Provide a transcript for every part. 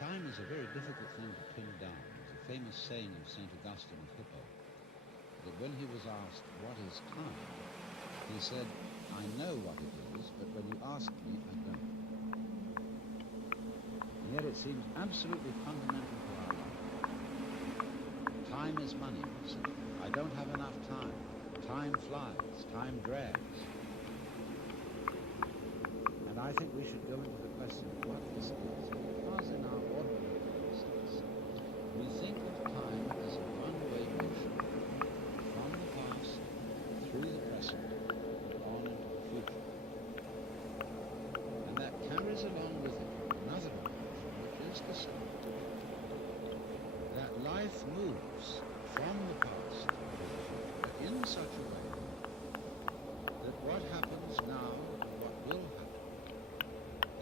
Time is a very difficult thing to pin down. There's a famous saying of St. Augustine of Hippo, that when he was asked, what is time, he said, I know what it is, but when you ask me, I don't. And yet it seems absolutely fundamental to our life. Time is money, we say. I don't have enough time. Time flies. Time drags. And I think we should go into the question of what this is, because in our ordinary concepts, we think of time as a one-way motion from the past through the present and on into the future. And that carries along with it another emotion, which is to say that life moves from the past to the future in such a way that what happens now and what will happen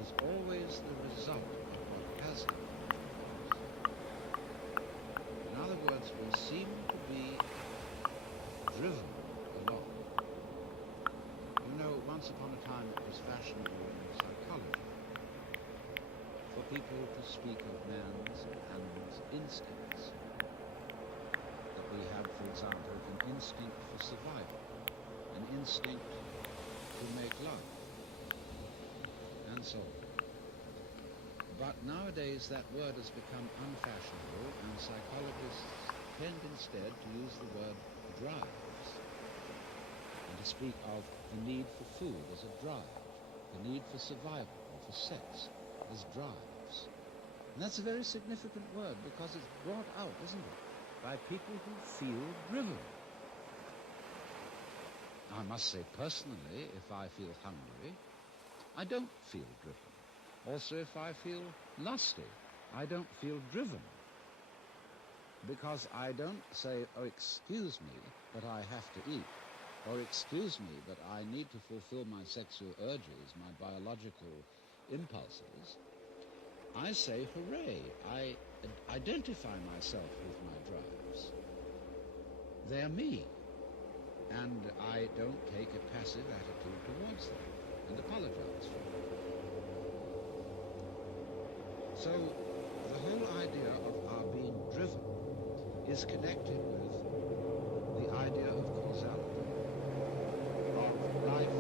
is always the result of what has happened. In other words, we seem to be driven along. You know, once upon a time it was fashionable in psychology for people to speak of man's and animals' instincts. That we have, for example, an instinct for survival, an instinct to make love, and so on. But nowadays that word has become unfashionable, and psychologists tend instead to use the word drives, and to speak of the need for food as a drive, the need for survival or for sex as drives. And that's a very significant word because it's brought out, isn't it, by people who feel driven. I must say personally, if I feel hungry, I don't feel driven. Also, if I feel lusty, I don't feel driven. Because I don't say, oh, excuse me, but I have to eat. Or excuse me, but I need to fulfill my sexual urges, my biological impulses. I say, hooray, I identify myself with my drives. They're me. And I don't take a passive attitude towards them and apologize for it. So the whole idea of our being driven is connected with the idea of causality, of life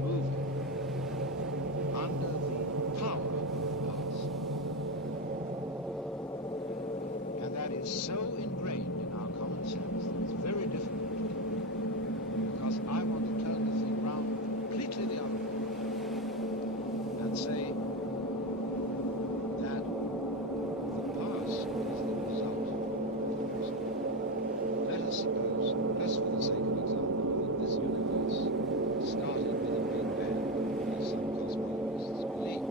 moving under the power of the past. And that is so ingrained in our common sense that it's very difficult to do, because I want to turn the thing round completely the other way and say that the past is the result of the present. Let us suppose, just for the sake of example, that this universe started with a big bang, as some cosmologists believe.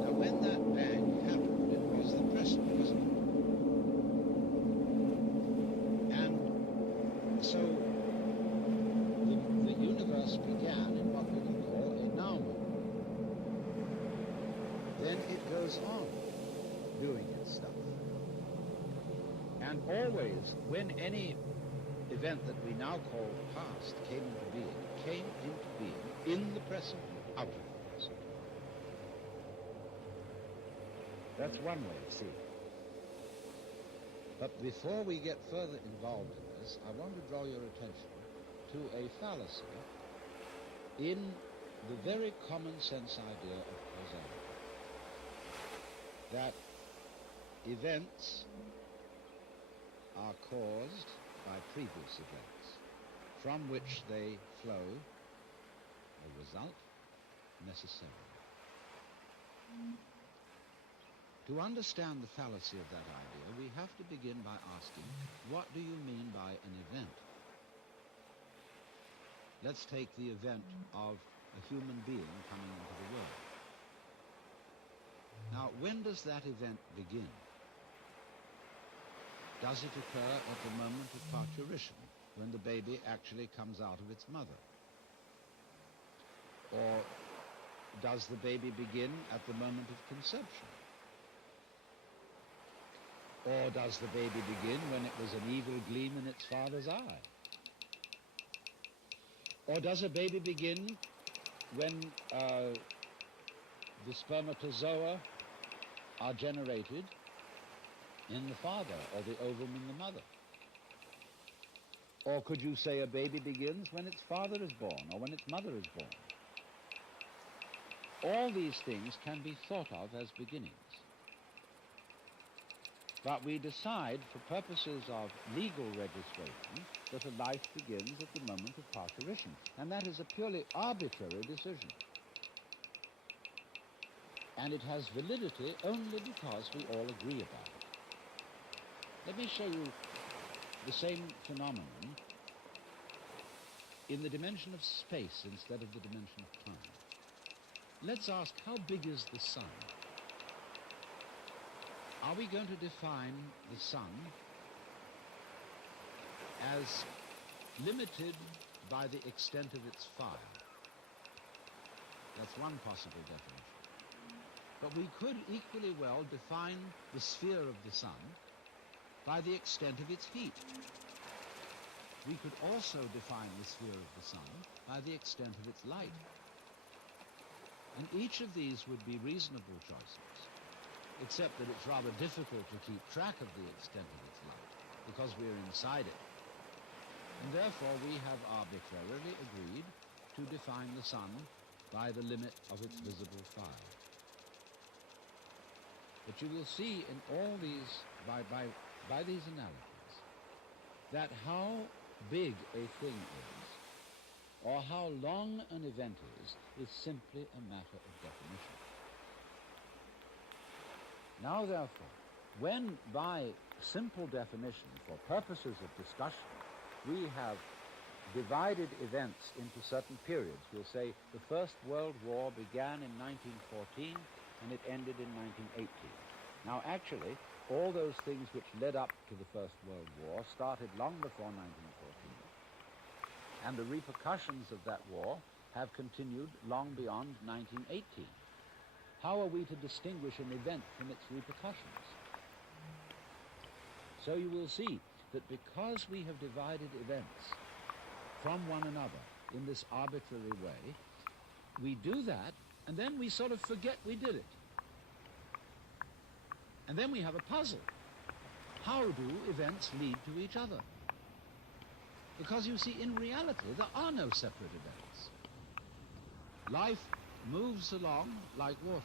Now, when that bang happened, it was the present, wasn't it? And so the universe began in what we can call a now moment. Then it goes on doing its stuff. And always, when any event that we now call the past came into being, it came into being in the present, out of the present. That's one way of seeing it. But before we get further involved in this, I want to draw your attention to a fallacy in the very common sense idea of causality. That events are caused by previous events, from which they flow or result necessarily. To understand the fallacy of that idea, we have to begin by asking, what do you mean by an event? Let's take the event of a human being coming into the world. Now, when does that event begin? Does it occur at the moment of parturition, when the baby actually comes out of its mother? Or does the baby begin at the moment of conception? Or does the baby begin when it was an evil gleam in its father's eye? Or does a baby begin when the spermatozoa are generated in the father, or the ovum in the mother. Or could you say a baby begins when its father is born, or when its mother is born? All these things can be thought of as beginnings. But we decide, for purposes of legal registration, that a life begins at the moment of parturition. And that is a purely arbitrary decision. And it has validity only because we all agree about it. Let me show you the same phenomenon in the dimension of space instead of the dimension of time. Let's ask, how big is the sun? Are we going to define the sun as limited by the extent of its fire? That's one possible definition. But we could equally well define the sphere of the sun by the extent of its heat. We could also define the sphere of the sun by the extent of its light. And each of these would be reasonable choices, except that it's rather difficult to keep track of the extent of its light, because we're inside it. And therefore we have arbitrarily agreed to define the sun by the limit of its visible fire. But you will see in all these, by these analogies, that how big a thing is, or how long an event is simply a matter of definition. Now, therefore, when by simple definition, for purposes of discussion, we have divided events into certain periods, we'll say the First World War began in 1914 and it ended in 1918. Now, actually, all those things which led up to the First World War started long before 1914, and the repercussions of that war have continued long beyond 1918. How are we to distinguish an event from its repercussions? So you will see that because we have divided events from one another in this arbitrary way, we do that, and then we sort of forget we did it. And then we have a puzzle. How do events lead to each other? Because you see, in reality, there are no separate events. Life moves along like water.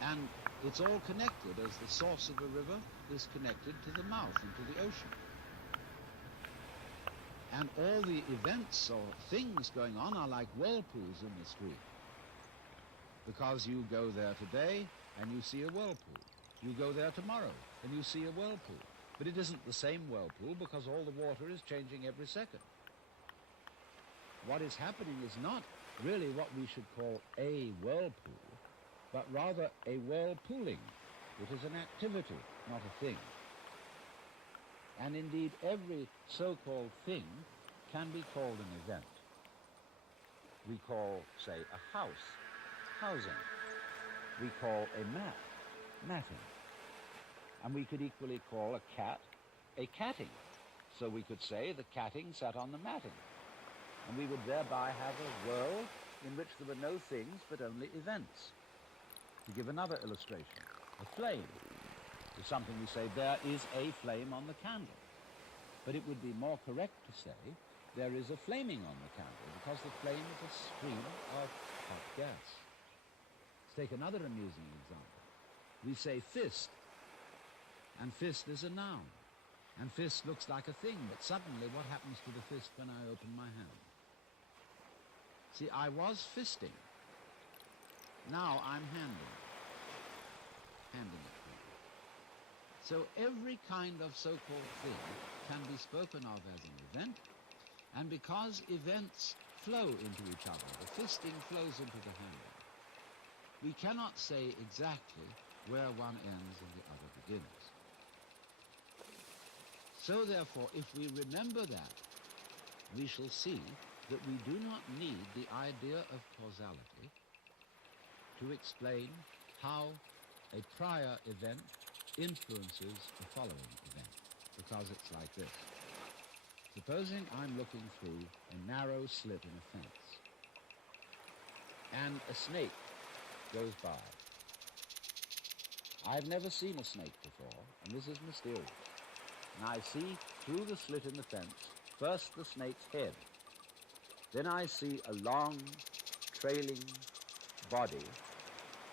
And it's all connected, as the source of a river is connected to the mouth and to the ocean. And all the events or things going on are like whirlpools in the stream. Because you go there today and you see a whirlpool. You go there tomorrow and you see a whirlpool. But it isn't the same whirlpool because all the water is changing every second. What is happening is not really what we should call a whirlpool, but rather a whirlpooling. It is an activity, not a thing. And indeed, every so-called thing can be called an event. We call, say, a house, housing. We call a mat, matting. And we could equally call a cat a catting. So we could say the catting sat on the matting. And we would thereby have a world in which there were no things but only events. To give another illustration, a flame is something we say, there is a flame on the candle. But it would be more correct to say, there is a flaming on the candle, because the flame is a stream of hot gas. Let's take another amusing example. We say fist, and fist is a noun. And fist looks like a thing, but suddenly what happens to the fist when I open my hand? See, I was fisting. Now I'm handing it to you. So every kind of so-called thing can be spoken of as an event, and because events flow into each other, the fisting flows into the handing, we cannot say exactly where one ends and the other begins. So therefore, if we remember that, we shall see that we do not need the idea of causality to explain how a prior event influences the following event, because it's like this. Supposing I'm looking through a narrow slit in a fence, and a snake goes by. I've never seen a snake before, and this is mysterious. And I see through the slit in the fence, first the snake's head. Then I see a long, trailing body,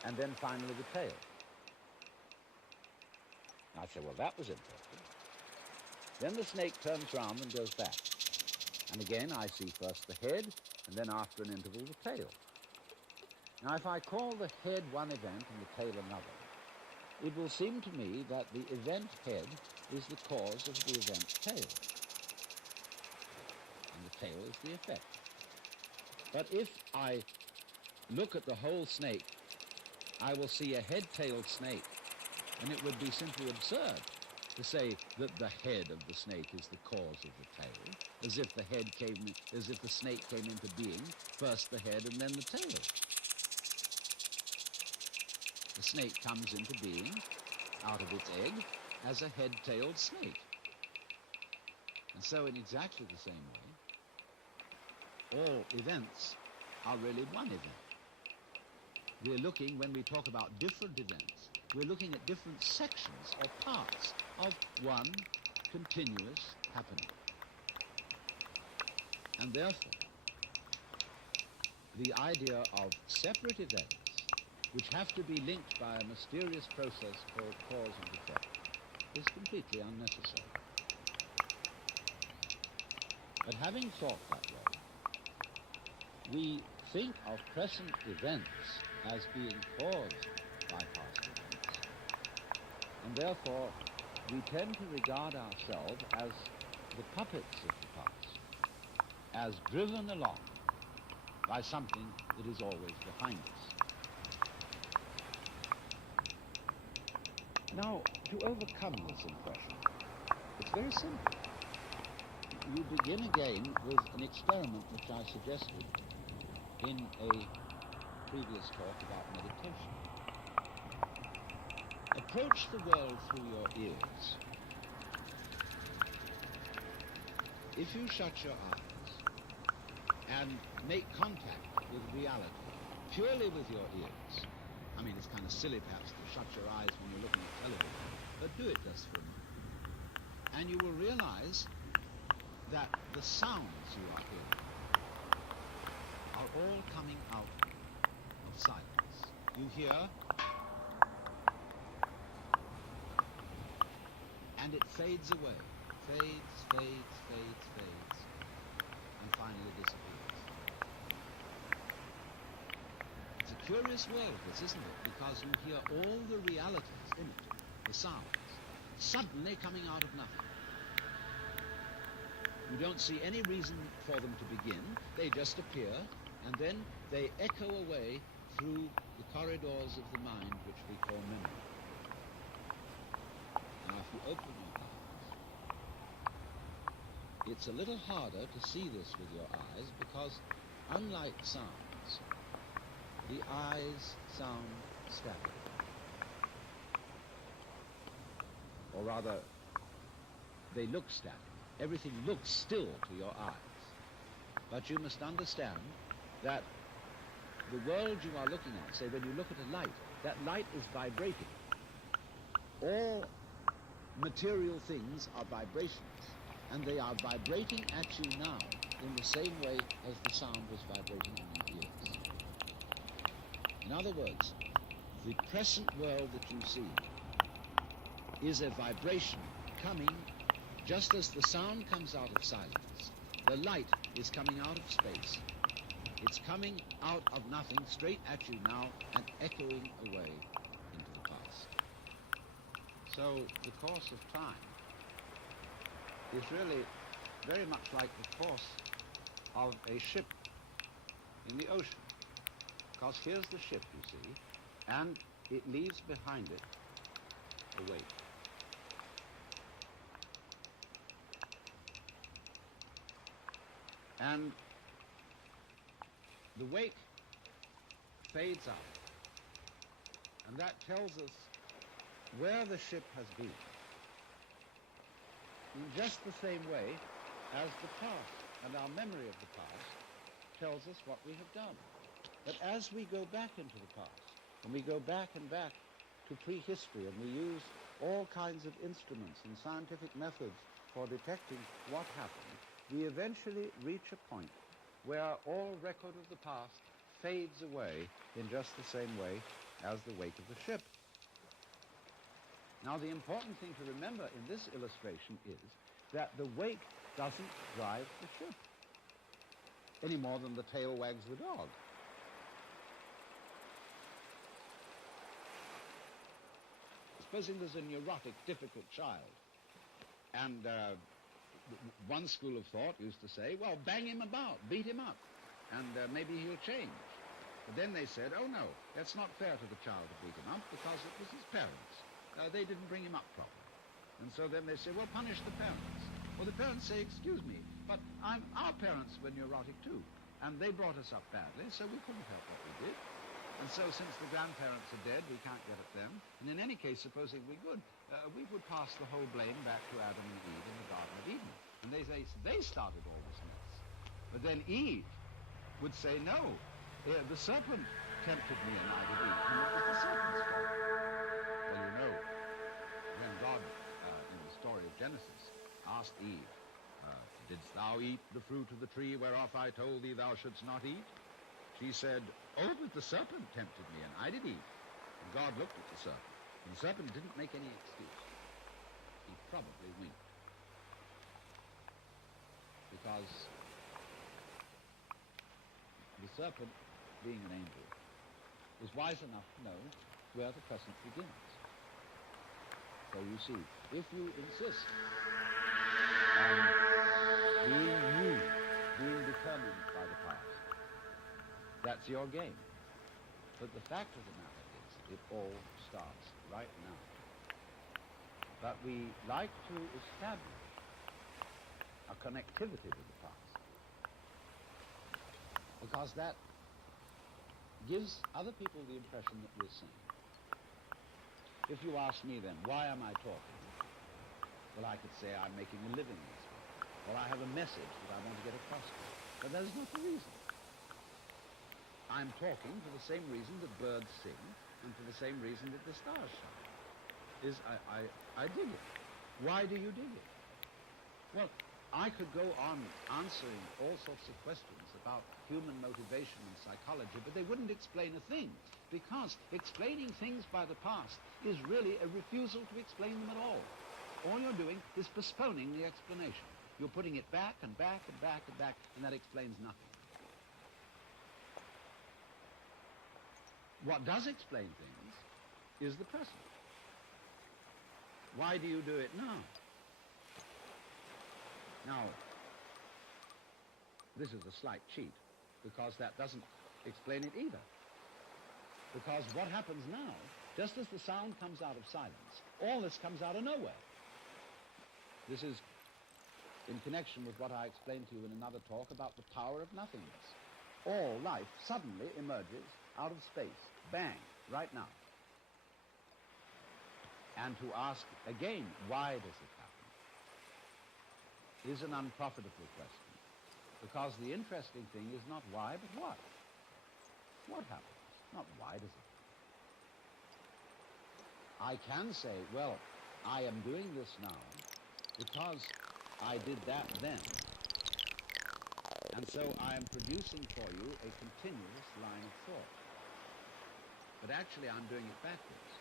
and then finally the tail. And I say, well, that was interesting. Then the snake turns round and goes back. And again, I see first the head, and then after an interval, the tail. Now, if I call the head one event and the tail another, it will seem to me that the event head is the cause of the event tail, and the tail is the effect. But if I look at the whole snake, I will see a head-tailed snake, and it would be simply absurd to say that the head of the snake is the cause of the tail, as if the snake came into being, first the head and then the tail. The snake comes into being out of its egg as a head-tailed snake. And so in exactly the same way, all events are really one event. We're looking, when we talk about different events, we're looking at different sections or parts of one continuous happening. And therefore, the idea of separate events, which have to be linked by a mysterious process called cause and effect, is completely unnecessary. But having thought that way, we think of present events as being caused by past events, and therefore we tend to regard ourselves as the puppets of the past, as driven along by something that is always behind us. Now, to overcome this impression, it's very simple. You begin again with an experiment which I suggested in a previous talk about meditation. Approach the world through your ears. If you shut your eyes and make contact with reality purely with your ears, I mean, it's kind of silly perhaps to shut your eyes when you're looking at television, but do it just for a moment. And you will realize that the sounds you are hearing are all coming out of silence. You hear, and it fades away. Fades, fades, fades, fades, and finally disappears. It's a curious world, this, isn't it? Because you hear all the realities in it, the sounds, suddenly coming out of nothing. You don't see any reason for them to begin. They just appear, and then they echo away through the corridors of the mind, which we call memory. Now, if you open your eyes, it's a little harder to see this with your eyes because, unlike sounds, the eyes sound static. Or rather, they look static. Everything looks still to your eyes. But you must understand that the world you are looking at, say when you look at a light, that light is vibrating. All material things are vibrations, and they are vibrating at you now in the same way as the sound was vibrating in your ears. In other words, the present world that you see is a vibration coming just as the sound comes out of silence. The light is coming out of space. It's coming out of nothing straight at you now and echoing away into the past. So the course of time is really very much like the course of a ship in the ocean. Because here's the ship, you see, and it leaves behind it a wake. And the wake fades out, and that tells us where the ship has been, in just the same way as the past and our memory of the past tells us what we have done. But as we go back into the past, and we go back and back to prehistory and we use all kinds of instruments and scientific methods for detecting what happened, we eventually reach a point where all record of the past fades away in just the same way as the wake of the ship. Now, the important thing to remember in this illustration is that the wake doesn't drive the ship any more than the tail wags the dog. Supposing there's a neurotic, difficult child, and one school of thought used to say, well, bang him about, beat him up, and maybe he'll change. But then they said, oh no, that's not fair to the child to beat him up because it was his parents. They didn't bring him up properly. And so then they say, well, punish the parents. Well, the parents say, excuse me, but our parents were neurotic too, and they brought us up badly, so we couldn't help what we did. And so since the grandparents are dead, we can't get at them. And in any case, supposing we would pass the whole blame back to Adam and Eve in the Garden of Eden. And they say they started all this mess. But then Eve would say, no, the serpent tempted me and I did eat, and it was the serpent's fault. Well, you know, when God, in the story of Genesis, asked Eve, didst thou eat the fruit of the tree whereof I told thee thou shouldst not eat? She said, oh, but the serpent tempted me, and I did eat. And God looked at the serpent, and the serpent didn't make any excuse. He probably winked. Because the serpent, being an angel, is wise enough to know where the present begins. So you see, if you insist on being moved, being determined by the past, that's your game. But the fact of the matter is, it all starts right now. But we like to establish a connectivity with the past, because that gives other people the impression that we're sane. If you ask me then, why am I talking? Well, I could say I'm making a living this way, or I have a message that I want to get across to you. But that is not the reason. I'm talking for the same reason that birds sing and for the same reason that the stars shine. I dig it. Why do you dig it? Well, I could go on answering all sorts of questions about human motivation and psychology, but they wouldn't explain a thing, because explaining things by the past is really a refusal to explain them at all. All you're doing is postponing the explanation. You're putting it back and back and back and back, and that explains nothing. What does explain things is the present. Why do you do it now? Now, this is a slight cheat, because that doesn't explain it either. Because what happens now, just as the sound comes out of silence, all this comes out of nowhere. This is in connection with what I explained to you in another talk about the power of nothingness. All life suddenly emerges out of space, bang, right now. And to ask again, why does it happen, is an unprofitable question. Because the interesting thing is not why, but what. What happens? Not why does it happen. I can say, well, I am doing this now because I did that then. And so I am producing for you a continuous line of thought. But actually I'm doing it backwards.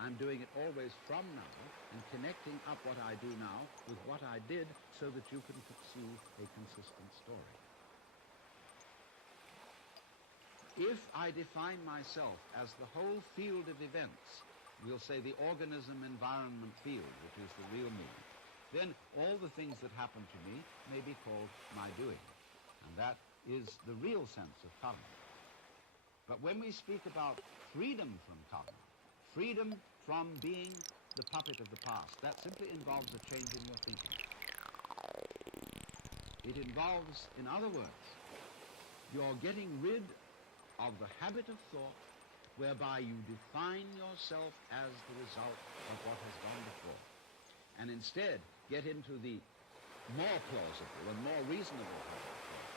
I'm doing it always from now and connecting up what I do now with what I did so that you can see a consistent story. If I define myself as the whole field of events, we'll say the organism-environment field, which is the real me, then all the things that happen to me may be called my doing. And that is the real sense of karma. But when we speak about freedom from karma, freedom from being the puppet of the past, that simply involves a change in your thinking. It involves, in other words, you're getting rid of the habit of thought whereby you define yourself as the result of what has gone before, and instead get into the more plausible and more reasonable habit of thought,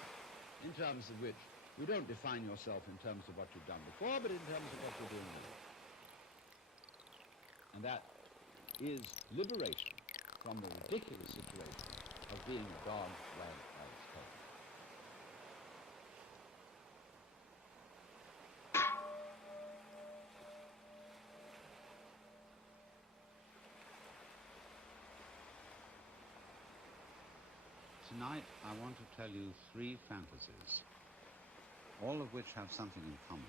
in terms of which you don't define yourself in terms of what you've done before, but in terms of what you're doing now. And that is liberation from the ridiculous situation of being a dog wagged by its tail. Tonight I want to tell you 3 fantasies, all of which have something in common.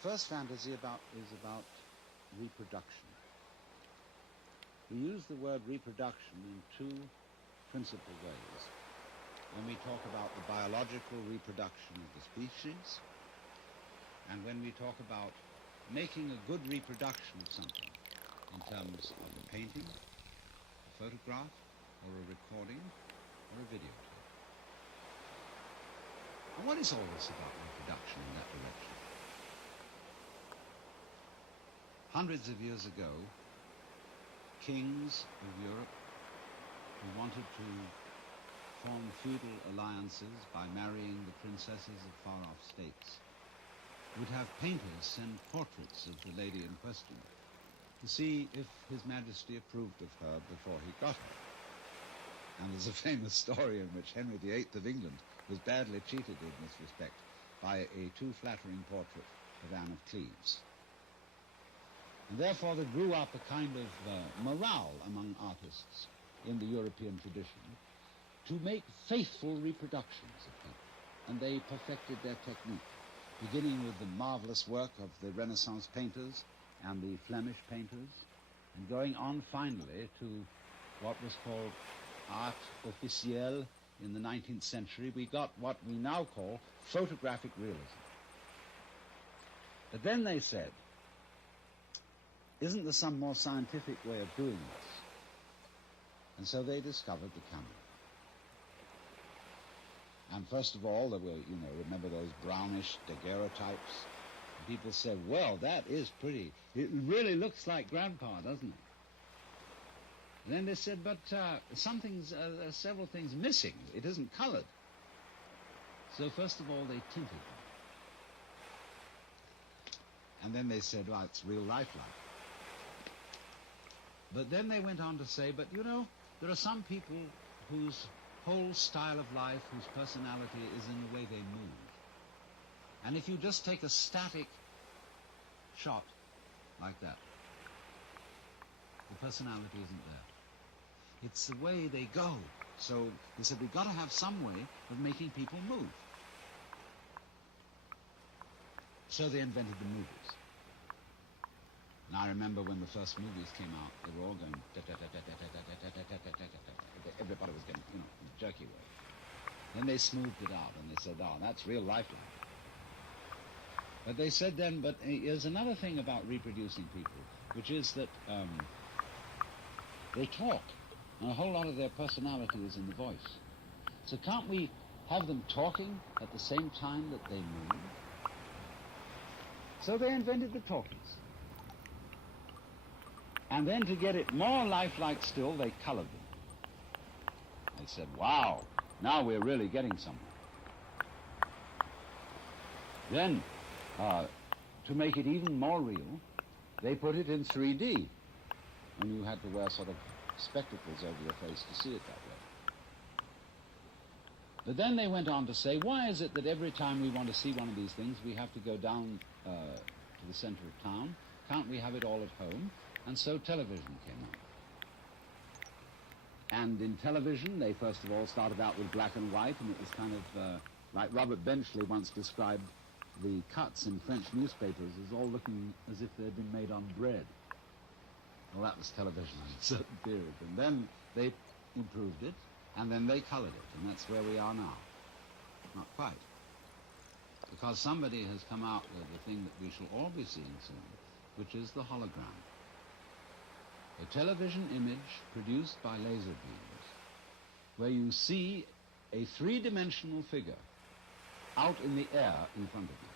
The first fantasy is about reproduction. We use the word reproduction in 2 principal ways. When we talk about the biological reproduction of the species, and when we talk about making a good reproduction of something in terms of a painting, a photograph, or a recording, or a videotape. And what is all this about reproduction in that direction? Hundreds of years ago, kings of Europe who wanted to form feudal alliances by marrying the princesses of far-off states would have painters send portraits of the lady in question to see if His Majesty approved of her before he got her. And there's a famous story in which Henry VIII of England was badly cheated in this respect by a too flattering portrait of Anne of Cleves. And therefore there grew up a kind of morale among artists in the European tradition to make faithful reproductions of people. And they perfected their technique, beginning with the marvelous work of the Renaissance painters and the Flemish painters, and going on finally to what was called art officiel in the 19th century. We got what we now call photographic realism. But then they said, isn't there some more scientific way of doing this? And so they discovered the camera. And first of all, there were, remember those brownish daguerreotypes? And people said, well, that is pretty. It really looks like Grandpa, doesn't it? And then they said, but several things missing. It isn't colored. So first of all, they tinted them. And then they said, well, it's real lifelike. But then they went on to say, but there are some people whose whole style of life, whose personality is in the way they move. And if you just take a static shot like that, the personality isn't there. It's the way they go. So they said, we've got to have some way of making people move. So they invented the movies. And I remember when the first movies came out, they were all going everybody was going, in a jerky way. Then they smoothed it out and they said, oh, that's real lifelike. But they said then, but there's another thing about reproducing people, which is that they talk. And a whole lot of their personality is in the voice. So can't we have them talking at the same time that they move? So they invented the talkies. And then to get it more lifelike still, they colored them. They said, wow, now we're really getting somewhere. Then, to make it even more real, they put it in 3D. And you had to wear sort of spectacles over your face to see it that way. But then they went on to say, why is it that every time we want to see one of these things, we have to go down to the center of town? Can't we have it all at home? And so television came out. And in television, they first of all started out with black and white, and it was kind of like Robert Benchley once described the cuts in French newspapers as all looking as if they'd been made on bread. Well, that was television in a certain period. And then they improved it, and then they colored it, and that's where we are now. Not quite. Because somebody has come out with the thing that we shall all be seeing soon, which is the hologram. A television image produced by laser beams, where you see a three-dimensional figure out in the air in front of you.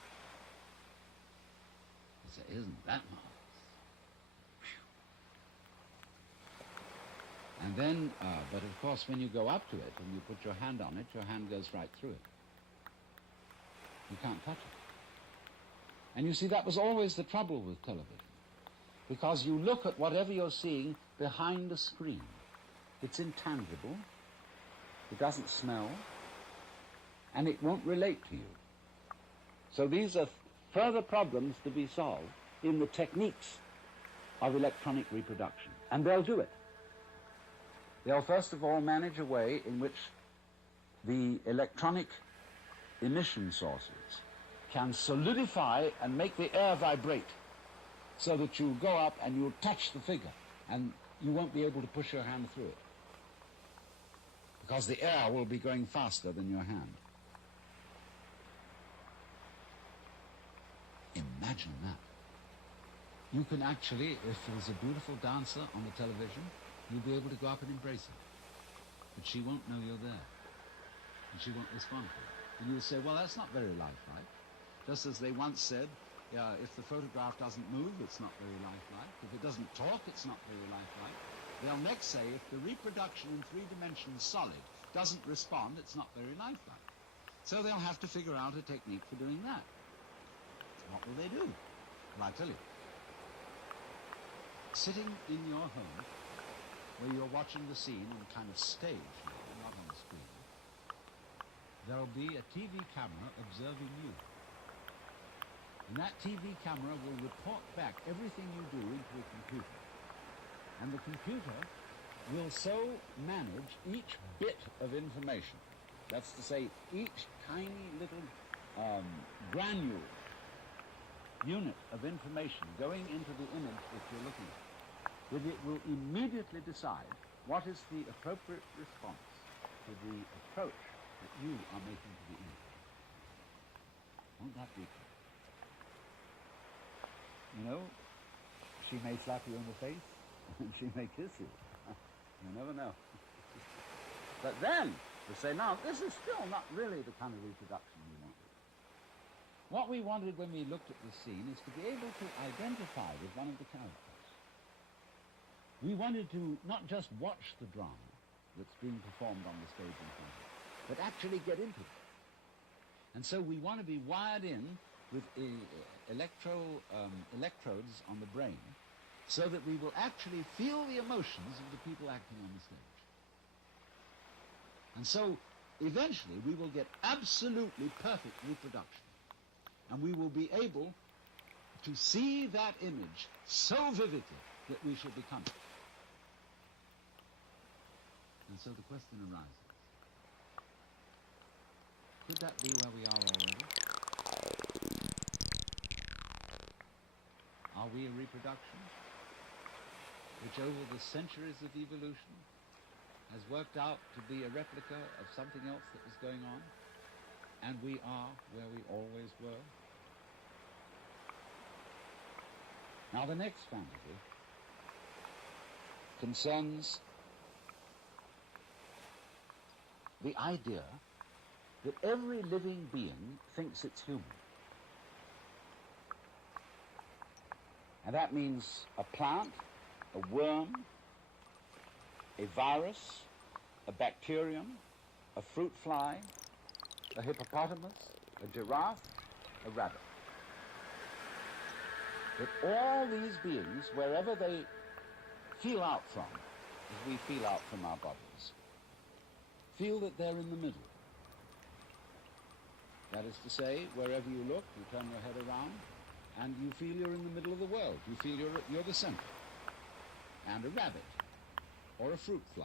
You say, isn't that marvelous? And then, but of course, when you go up to it and you put your hand on it, your hand goes right through it. You can't touch it. And you see, that was always the trouble with television. because you look at whatever you're seeing behind a screen. It's intangible, it doesn't smell, and it won't relate to you. So these are further problems to be solved in the techniques of electronic reproduction. And they'll do it. They'll first of all manage a way in which the electronic emission sources can solidify and make the air vibrate so that you go up and you'll touch the figure and you won't be able to push your hand through it because the air will be going faster than your hand. Imagine that. You can actually, if there's a beautiful dancer on the television, you'll be able to go up and embrace her. But she won't know you're there. And she won't respond to it. And you'll say, well, that's not very lifelike. Just as they once said, if the photograph doesn't move, it's not very lifelike. If it doesn't talk, it's not very lifelike. They'll next say, if the reproduction in 3 dimensions solid doesn't respond, it's not very lifelike. So they'll have to figure out a technique for doing that. What will they do? Well, I tell you. Sitting in your home, where you're watching the scene on a kind of stage, not on the screen, there'll be a TV camera observing you. And that TV camera will report back everything you do into a computer. And the computer will so manage each bit of information. That's to say, each tiny little granule unit of information going into the image that you're looking at, that it will immediately decide what is the appropriate response to the approach that you are making to the image. Won't that be cool? You know, she may slap you in the face, and she may kiss you. You never know. But then, to say, now, this is still not really the kind of reproduction we wanted. What we wanted when we looked at the scene is to be able to identify with one of the characters. We wanted to not just watch the drama that's being performed on the stage in front of us, but actually get into it. And so we want to be wired in with electrodes on the brain so that we will actually feel the emotions of the people acting on the stage. And so eventually we will get absolutely perfect reproduction. And we will be able to see that image so vividly that we shall become it. And so the question arises, could that be where we are already? Are we a reproduction which over the centuries of evolution has worked out to be a replica of something else that was going on? And we are where we always were? Now the next fantasy concerns the idea that every living being thinks it's human. And that means a plant, a worm, a virus, a bacterium, a fruit fly, a hippopotamus, a giraffe, a rabbit. That all these beings, wherever they feel out from, as we feel out from our bodies, feel that they're in the middle. That is to say, wherever you look, you turn your head around, and you feel you're in the middle of the world. You feel you're the center. And a rabbit, or a fruit fly,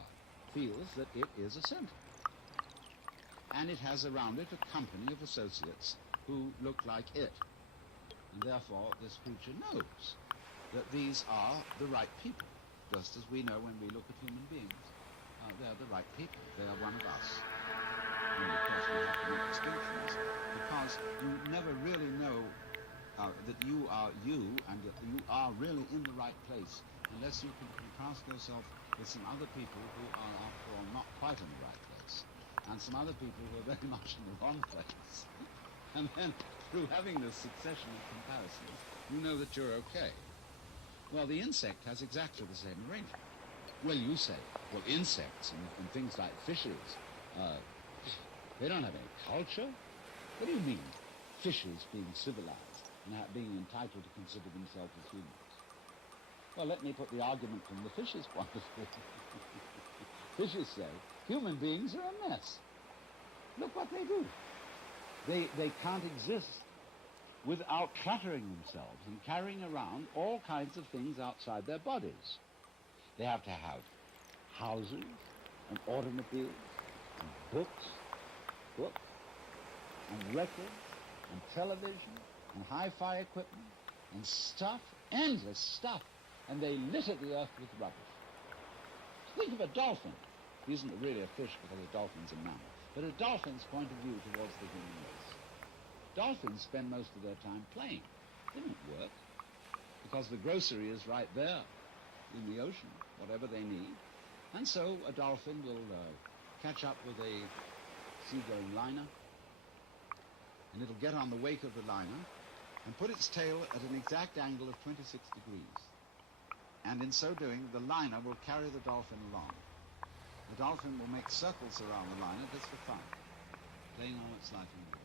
feels that it is a center. And it has around it a company of associates who look like it. And therefore, this creature knows that these are the right people, just as we know when we look at human beings. They're the right people. They are one of us. And of course, we have to make distinctions, because you never really know that you are you, and that you are really in the right place, unless you can contrast yourself with some other people who are, after all, not quite in the right place, and some other people who are very much in the wrong place. And then, through having this succession of comparisons, you know that you're okay. Well, the insect has exactly the same arrangement. Well, you say, well, insects and things like fishes, they don't have any culture? What do you mean, fishes being civilized and being entitled to consider themselves as humans? Well, let me put the argument from the fish's point of view. Fishes say, human beings are a mess. Look what they do. They can't exist without cluttering themselves and carrying around all kinds of things outside their bodies. They have to have houses and automobiles and books and records and television and hi-fi equipment and stuff, endless stuff, and they litter the earth with rubbish. Think of a dolphin. He isn't really a fish because a dolphin's a mammal, but a dolphin's point of view towards the human race. Dolphins spend most of their time playing. They don't work because the grocery is right there in the ocean, whatever they need. And so a dolphin will catch up with a seagoing liner, and it'll get on the wake of the liner and put its tail at an exact angle of 26 degrees. And in so doing, the liner will carry the dolphin along. The dolphin will make circles around the liner just for fun, playing all its life in the water.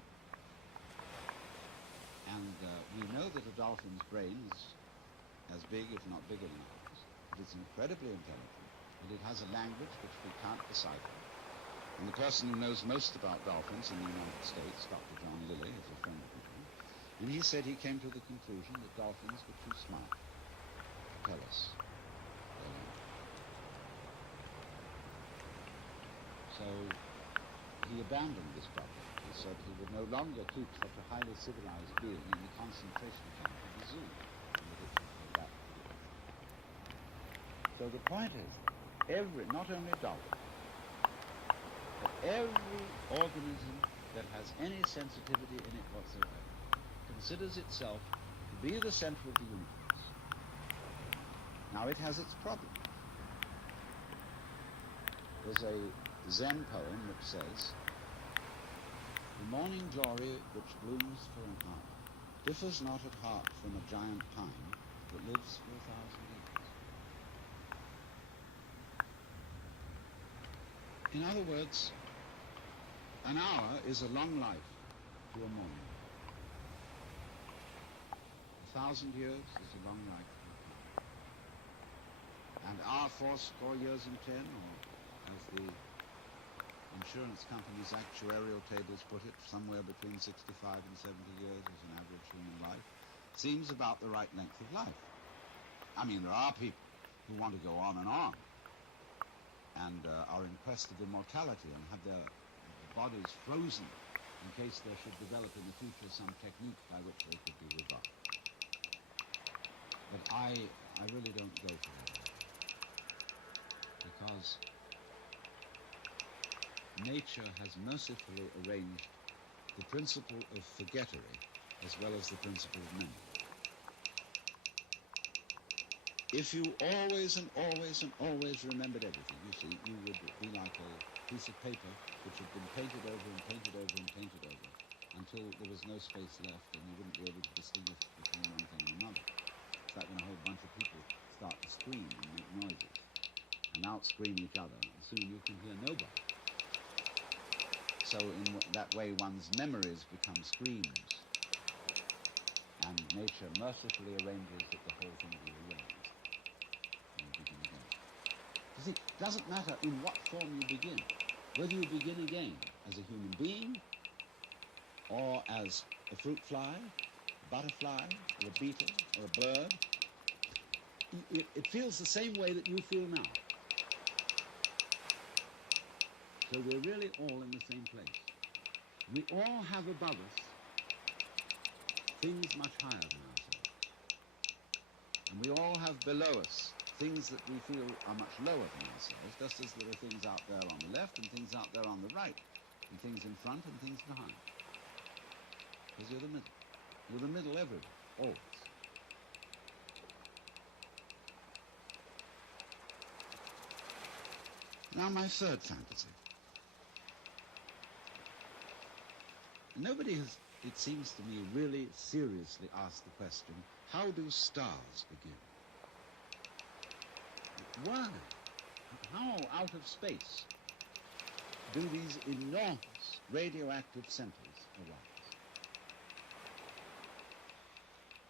And we know that a dolphin's brain is as big, if not bigger than ours. It is incredibly intelligent, and it has a language which we can't decipher. And the person who knows most about dolphins in the United States, Dr. John Lilly, is a friend of mine, and he said he came to the conclusion that dolphins were too smart to tell us their language. So he abandoned this project. He said he would no longer keep such a highly civilized being in the concentration camp of the zoo, and that it should go back to the ocean. So the point is, not only dolphins, but every organism that has any sensitivity in it whatsoever considers itself to be the center of the universe. Now it has its problem. There's a Zen poem which says, "The morning glory which blooms for an hour differs not at heart from a giant pine that lives for 1,000 years." In other words, an hour is a long life to a morning. 1,000 years is a long life to a pine. And our 80 years and 10, or as the insurance company's actuarial tables put it, somewhere between 65 and 70 years as an average human life, seems about the right length of life. I mean, there are people who want to go on and are in quest of immortality and have their bodies frozen in case there should develop in the future some technique by which they could be revived. But I really don't go for that, because nature has mercifully arranged the principle of forgettery as well as the principle of memory. If you always and always and always remembered everything, you see, you would be like a piece of paper which had been painted over and painted over and painted over until there was no space left and you wouldn't be able to distinguish between one thing and another. It's like when a whole bunch of people start to scream and make noises and out-scream each other, and soon you can hear nobody. So in that way one's memories become screams, and nature mercifully arranges that the whole thing be erased. And you begin again. You see, it doesn't matter in what form you begin, whether you begin again as a human being, or as a fruit fly, a butterfly, or a beetle, or a bird. It feels the same way that you feel now. So we're really all in the same place. We all have above us things much higher than ourselves. And we all have below us things that we feel are much lower than ourselves, just as there are things out there on the left and things out there on the right, and things in front and things behind. Because you're the middle. You're the middle everywhere, always. Now my third fantasy. Nobody has, it seems to me, really seriously asked the question, how do stars begin? Why? How out of space do these enormous radioactive centers arise?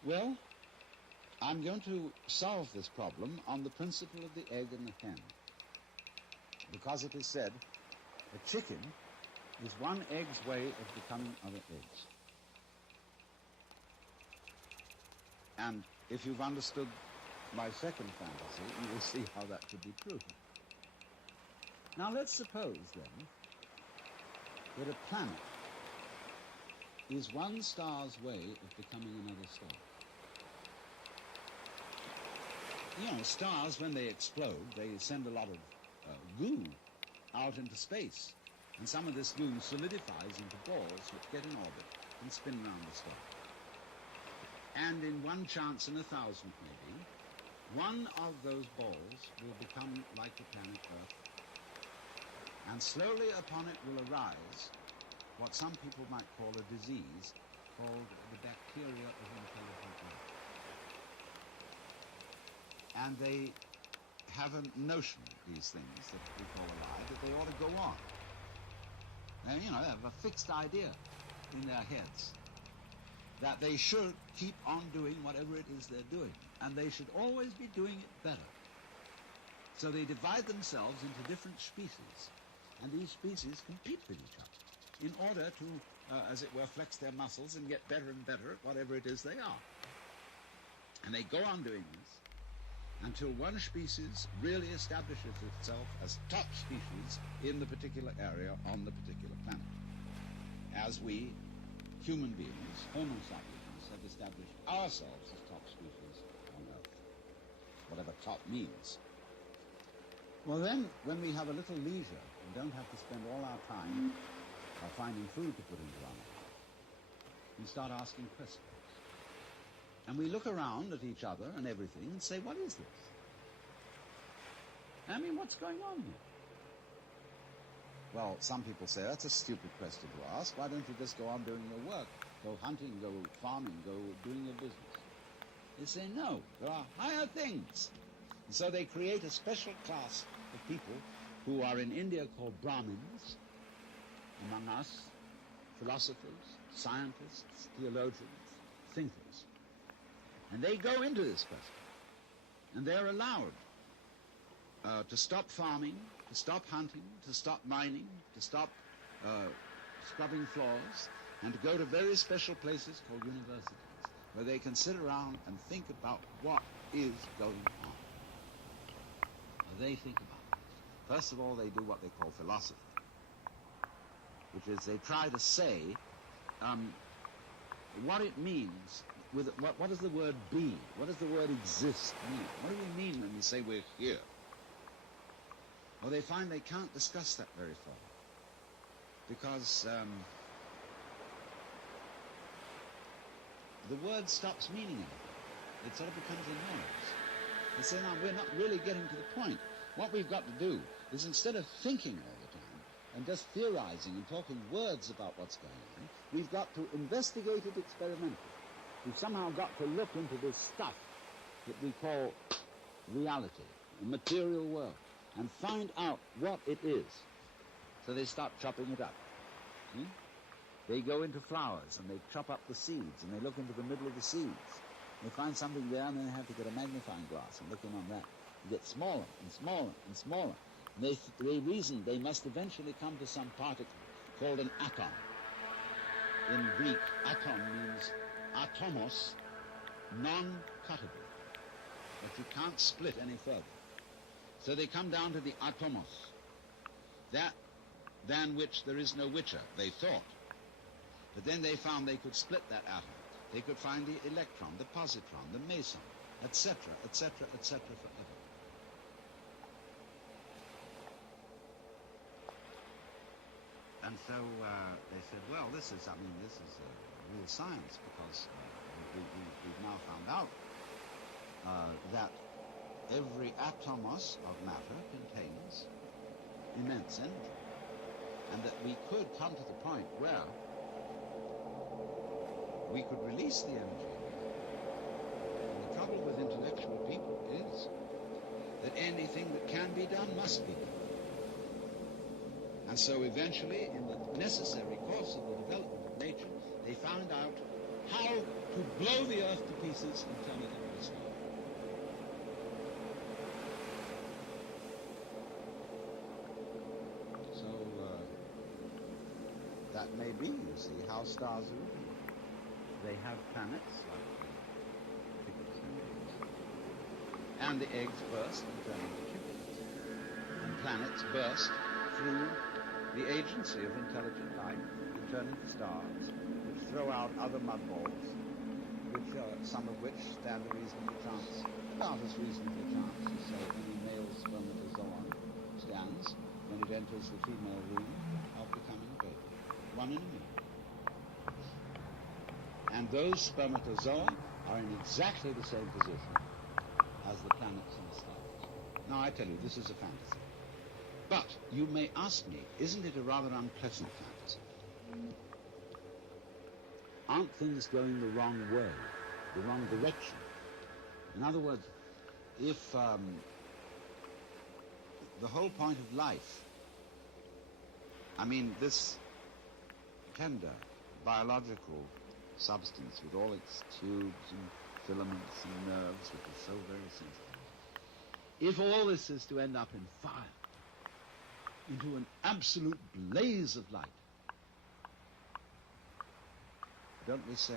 Well, I'm going to solve this problem on the principle of the egg and the hen. Because it is said, a chicken is one egg's way of becoming other eggs. And if you've understood my second fantasy, you will see how that could be true. Now let's suppose then that a planet is one star's way of becoming another star. You know, stars, when they explode, they send a lot of goo out into space. And some of this goo solidifies into balls which get in orbit and spin around the star. And in one chance in 1,000 maybe, one of those balls will become like the planet Earth. And slowly upon it will arise what some people might call a disease called the bacteria of intelligent life. And they have a notion, these things that we call alive, that they ought to go on. And, you know, they have a fixed idea in their heads that they should keep on doing whatever it is they're doing, and they should always be doing it better. So they divide themselves into different species, and these species compete with each other in order to, as it were, flex their muscles and get better and better at whatever it is they are. And they go on doing this until one species really establishes itself as top species in the particular area on the particular planet. As we, human beings, Homo sapiens, have established ourselves as top species on Earth, whatever top means. Well then, when we have a little leisure and don't have to spend all our time finding food to put into our mouth, we start asking questions. And we look around at each other and everything and say, what is this? I mean, what's going on here? Well, some people say, that's a stupid question to ask. Why don't you just go on doing your work? Go hunting, go farming, go doing your business. They say, no, there are higher things. And so they create a special class of people who are in India called Brahmins, among us, philosophers, scientists, theologians, thinkers. And they go into this question, and they're allowed to stop farming, to stop hunting, to stop mining, to stop scrubbing floors, and to go to very special places called universities, where they can sit around and think about what is going on. They think about it. First of all, they do what they call philosophy, which is they try to say what it means. What does the word be? What does the word exist mean? What do we mean when we say we're here? Well, they find they can't discuss that very far, because the word stops meaning anything. It sort of becomes a noise. They say, no, we're not really getting to the point. What we've got to do is, instead of thinking all the time and just theorizing and talking words about what's going on, we've got to investigate it experimentally. We've somehow got to look into this stuff that we call reality, the material world, and find out what it is. So they start chopping it up. They go into flowers and they chop up the seeds, and they look into the middle of the seeds. They find something there, and then they have to get a magnifying glass and look in on that. You get smaller and smaller and smaller. And they reason they must eventually come to some particle called an atom. In Greek, atom means atomos, non-cuttable, that you can't split any further. So they come down to the atomos, that than which there is no whicher, they thought. But then they found they could split that atom. They could find the electron, the positron, the meson, etc., etc., etc., forever. And so they said, well, this is real science, because we've now found out that every atomos of matter contains immense energy, and that we could come to the point where we could release the energy. And the trouble with intellectual people is that anything that can be done must be done. And so eventually, in the necessary course of the development of nature, they found out how to blow the earth to pieces and turn it into a star. So, that may be, you see, how stars originate. They have planets, like the chickens and eggs. And the eggs burst and turn into chickens. And planets burst through the agency of intelligent life and turn into stars, which throw out other mud balls, which some of which stand a reasonable chance, about as reasonable chance as, say, any male spermatozoon stands when it enters the female womb of becoming a baby. 1 in a million. And those spermatozoa are in exactly the same position as the planets and the stars. Now, I tell you, this is a fantasy. But you may ask me, isn't it a rather unpleasant fantasy? Aren't things going the wrong way, the wrong direction? In other words, if the whole point of life, I mean, this tender biological substance with all its tubes and filaments and nerves, which is so very sensitive, if all this is to end up in fire, into an absolute blaze of light, don't we say,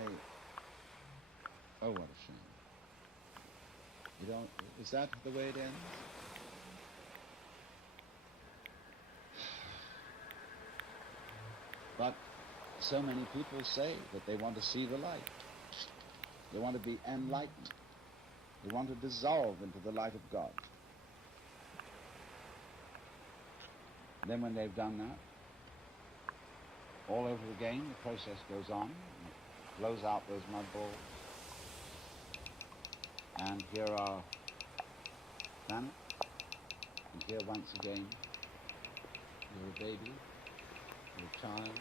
oh, what a shame? You don't, is that the way it ends? But so many people say that they want to see the light. They want to be enlightened. They want to dissolve into the light of God. Then when they've done that, all over again, the process goes on, and it blows out those mud balls. And here are planets, and here once again, you're a baby, you're a child,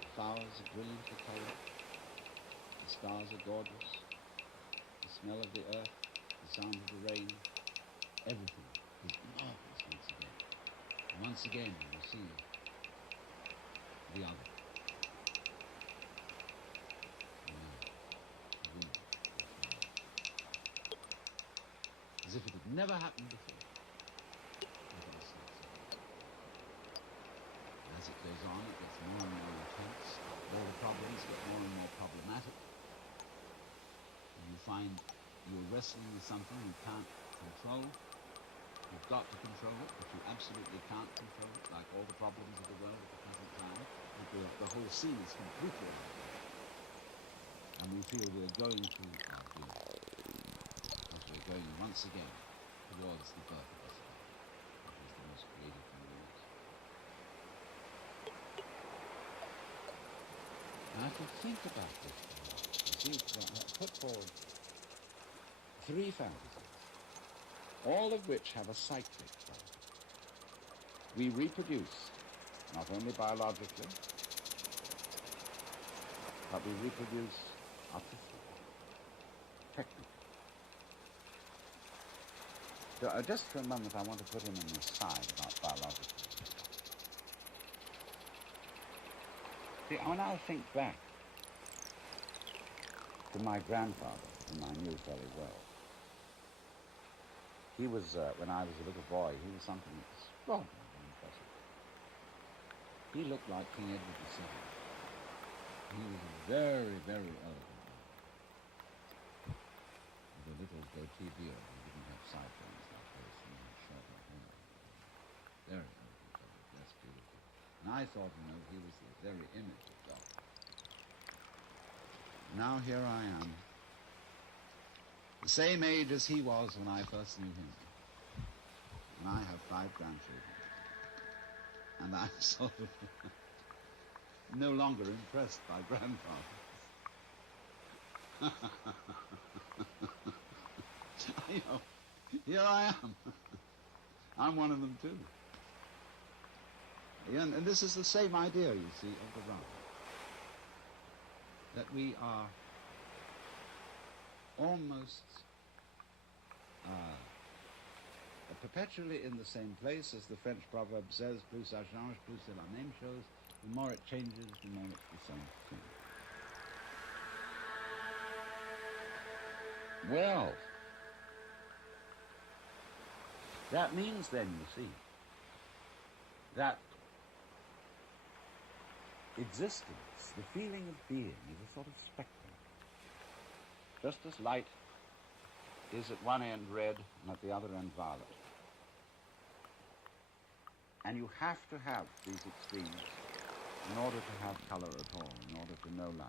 the flowers are brilliantly colored, the stars are gorgeous, the smell of the earth, the sound of the rain, everything is marvelous once again. And once again you see the other. As if it had never happened before. As it goes on, it gets more and more intense. All the problems get more and more problematic. And you find you're wrestling with something you can't control. You've got to control it, but you absolutely can't control it, like all the problems of the world at the present time. The whole scene is completely out. And we feel we're going to our doom. Because we're going once again towards the birth of us, which is the most creative thing there is. Now, if you think about this, you see, I put forward 3 fantasies, all of which have a cyclic quality. We reproduce, not only biologically, but we reproduce artistically, technically. So, just for a moment, I want to put in an aside about biological. See, when I think back to my grandfather, whom I knew fairly well, he was, when I was a little boy, he was something extraordinarily impressive. He looked like King Edward VII. He was a very, very elegant man, with a little goatee beard. He didn't have sideburns like this, and he had shorter hair. Very elegant fellow, that's beautiful. And I thought, you know, he was the very image of God. Now here I am, the same age as he was when I first knew him. And I have 5 grandchildren. And I'm sort of no longer impressed by grandfathers. You know, here I am. I'm one of them too. And this is the same idea, you see, of the Ram. That we are almost perpetually in the same place, as the French proverb says, plus ça change, plus c'est la même chose. The more it changes, the more it's the same thing. Well, that means then, you see, that existence, the feeling of being, is a sort of spectrum. Just as light is at one end red and at the other end violet. And you have to have these extremes in order to have color at all, in order to know light.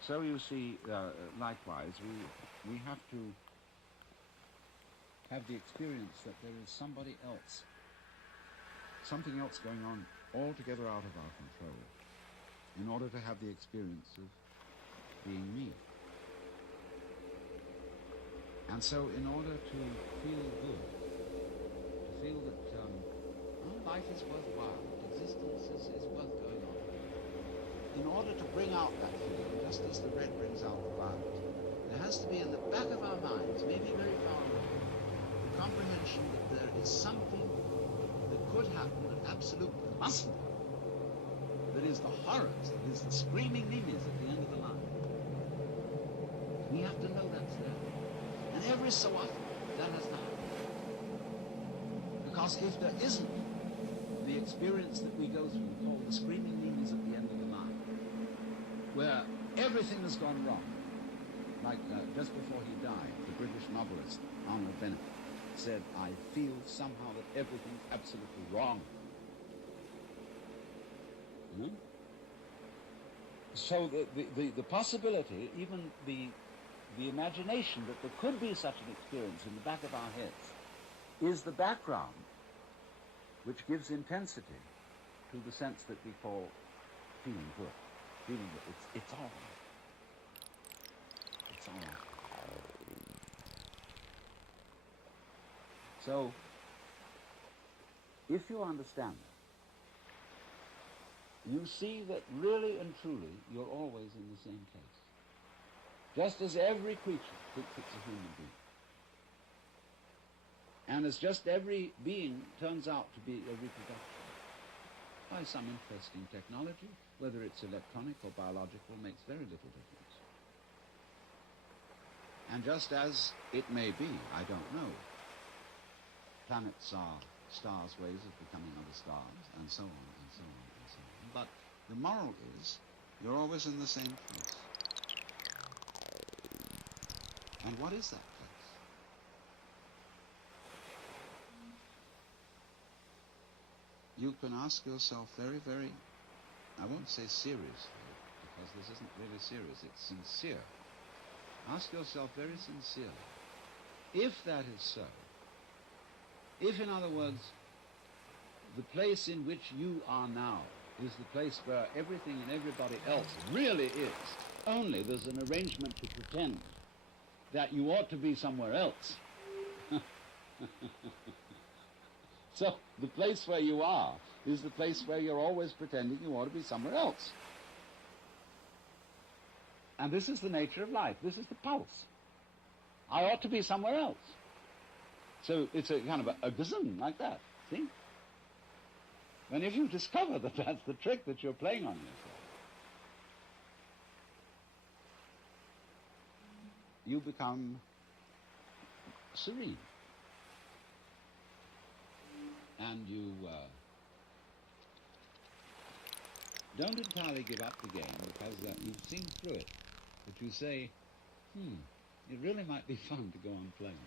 So you see, likewise, we have to have the experience that there is somebody else, something else going on altogether out of our control, in order to have the experience of being me. And so in order to feel good, to feel that life is worthwhile, that existence is worth going on, in order to bring out that feeling, just as the red brings out the violet, there has to be in the back of our minds, maybe very far away, the comprehension that there is something that could happen that absolutely mustn't happen, that is the horrors, that is the screaming nimis at the end of the line. We have to know that's there. And every so often, that has to happen. Because if there isn't the experience that we go through, called the screaming nimis at the end of the line, where everything has gone wrong, like just before he died, the British novelist Arnold Bennett said, "I feel somehow that everything's absolutely wrong." Hmm? So the possibility, even the imagination that there could be such an experience in the back of our heads, is the background which gives intensity to the sense that we call feeling good, feeling that it's all right. It's all right. So, if you understand that, you see that really and truly you're always in the same case. Just as every creature thinks it's a human being. And as just every being turns out to be a reproduction by some interesting technology, whether it's electronic or biological, makes very little difference. And just as it may be, I don't know, planets are stars' ways of becoming other stars, and so on, and so on, and so on. But the moral is, you're always in the same place. And what is that place? You can ask yourself very, very, I won't say seriously, because this isn't really serious, it's sincere. Ask yourself very sincerely, if that is so, if, in other words, the place in which you are now is the place where everything and everybody else really is, only there's an arrangement to pretend that you ought to be somewhere else. So the place where you are is the place where you're always pretending you ought to be somewhere else. And this is the nature of life. This is the pulse. I ought to be somewhere else. So it's a kind of a gazing like that, see? And if you discover that that's the trick that you're playing on yourself, you become serene. And you don't entirely give up the game, because you've seen through it. But you say, it really might be fun to go on playing.